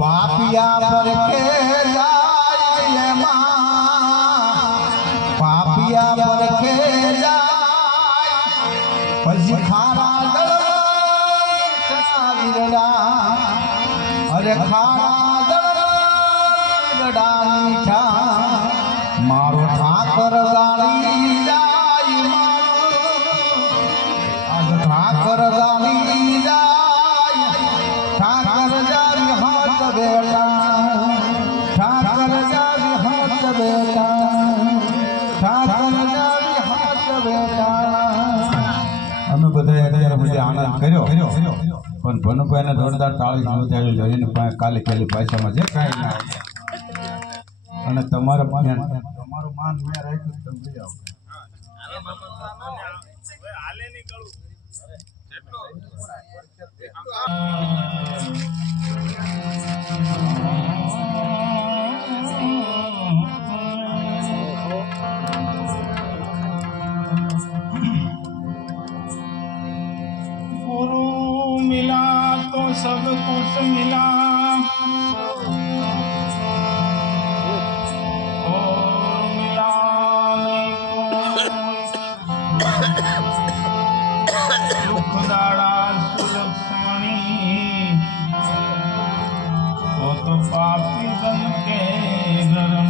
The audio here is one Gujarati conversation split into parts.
પાપિયા પર કે જાય પાપિયા પર કે પછી ખારા દળવા પણ એને જોરદાર તાળી સમજાવી લઈને પા- કાલે કાલે ભાષામાં છે કાંઈ ના અને તમારે માન તમારું માન મેં રાખ્યું તમે લઈ આવો. पापी जन के घर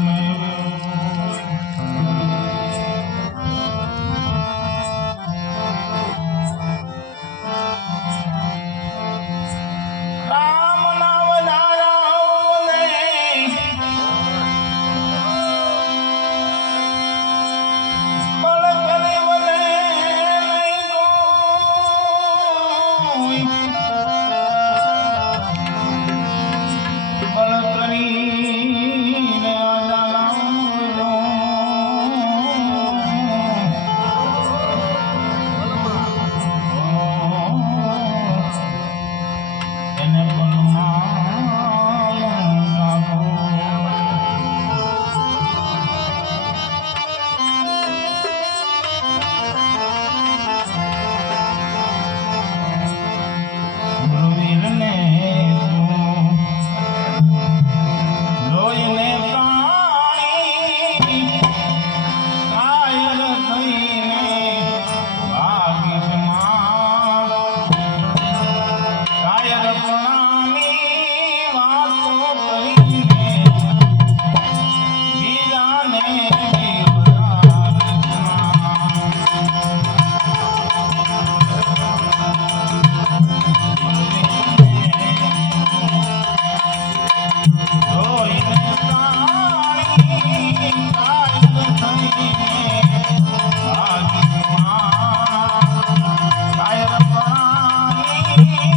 Thank you.